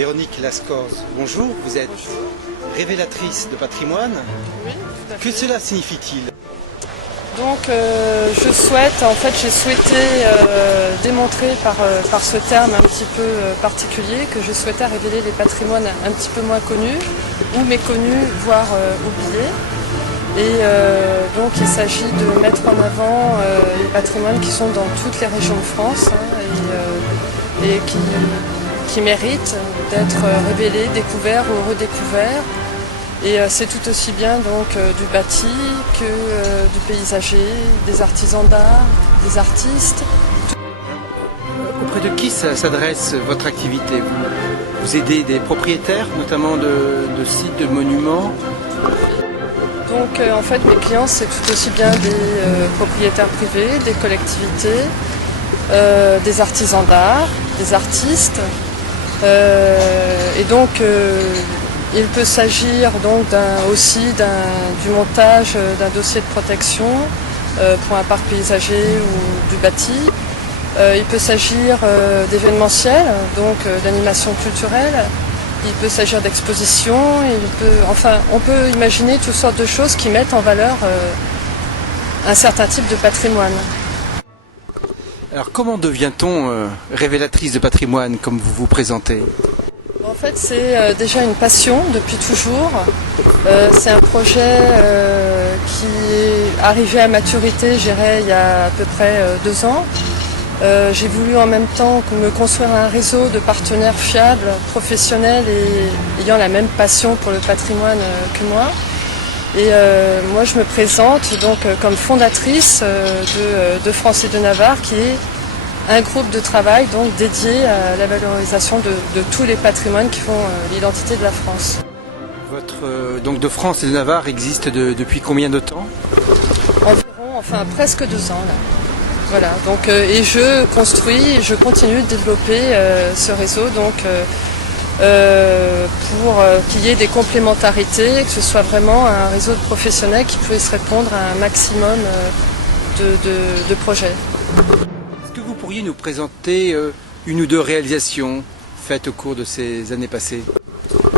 Véronique Lascorze, bonjour, vous êtes révélatrice de patrimoine. Oui, tout à fait. Que cela signifie-t-il? Donc j'ai souhaité démontrer par ce terme un petit peu particulier que je souhaitais révéler les patrimoines un petit peu moins connus ou méconnus, voire oubliés. Et donc il s'agit de mettre en avant les patrimoines qui sont dans toutes les régions de France et qui méritent d'être révélés, découverts ou redécouverts. Et c'est tout aussi bien donc du bâti que du paysager, des artisans d'art, des artistes. Auprès de qui s'adresse votre activité? Vous aidez des propriétaires, notamment de sites, de monuments? Donc en fait mes clients c'est tout aussi bien des propriétaires privés, des collectivités, des artisans d'art, des artistes. Et donc il peut s'agir donc du montage d'un dossier de protection pour un parc paysager ou du bâti. Il peut s'agir d'événementiel, donc d'animation culturelle. Il peut s'agir d'expositions. On peut imaginer toutes sortes de choses qui mettent en valeur un certain type de patrimoine. Alors comment devient-on révélatrice de patrimoine comme vous vous présentez? En fait, c'est déjà une passion depuis toujours. C'est un projet qui est arrivé à maturité, je dirais, il y a à peu près 2 ans. J'ai voulu en même temps me construire un réseau de partenaires fiables, professionnels et ayant la même passion pour le patrimoine que moi. Et moi, je me présente donc comme fondatrice de France et de Navarre, qui est un groupe de travail donc dédié à la valorisation de tous les patrimoines qui font l'identité de la France. Votre donc de France et de Navarre existe depuis combien de temps? Environ, presque 2 ans là. Voilà, donc et je construis et je continue de développer ce réseau donc pour qu'il y ait des complémentarités, que ce soit vraiment un réseau de professionnels qui puisse répondre à un maximum de projets. Est-ce que vous pourriez nous présenter une ou deux réalisations faites au cours de ces années passées?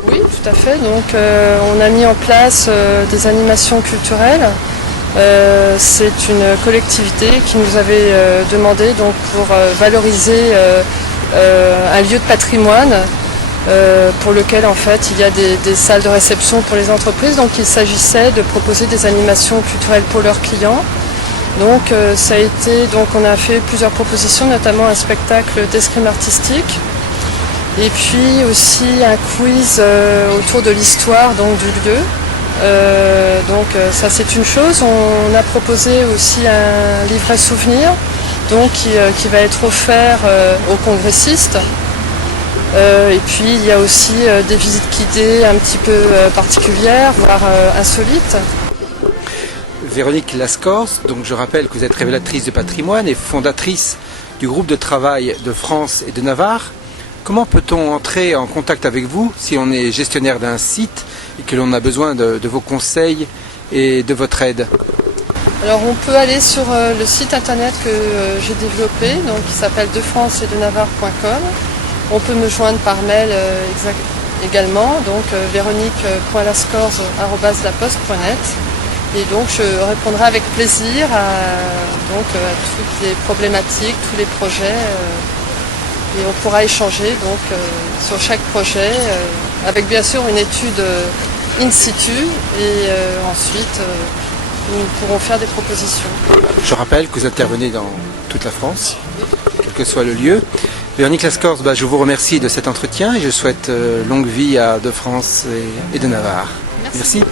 Oui, tout à fait. Donc, on a mis en place des animations culturelles. C'est une collectivité qui nous avait demandé donc, pour valoriser un lieu de patrimoine pour lequel en fait il y a des salles de réception pour les entreprises. Donc, il s'agissait de proposer des animations culturelles pour leurs clients. Donc on a fait plusieurs propositions, notamment un spectacle d'escrime artistique et puis aussi un quiz autour de l'histoire donc du lieu. Ça c'est une chose. On a proposé aussi un livret souvenir donc qui va être offert aux congressistes. Et puis il y a aussi des visites guidées un petit peu particulières, voire insolites. Véronique Lascorze, donc je rappelle que vous êtes révélatrice de patrimoine et fondatrice du groupe de travail de France et de Navarre. Comment peut-on entrer en contact avec vous si on est gestionnaire d'un site et que l'on a besoin de vos conseils et de votre aide? Alors on peut aller sur le site internet que j'ai développé, donc qui s'appelle defranceetdenavarre.com. On peut me joindre par mail également, donc véronique.lascorze@laposte.net. Et donc je répondrai avec plaisir à toutes les problématiques, tous les projets. Et on pourra échanger donc, sur chaque projet, avec bien sûr une étude in situ. Et ensuite, nous pourrons faire des propositions. Je rappelle que vous intervenez dans toute la France, quel que soit le lieu. Véronique Lascorze, je vous remercie de cet entretien et je souhaite longue vie à de France et de Navarre. Merci.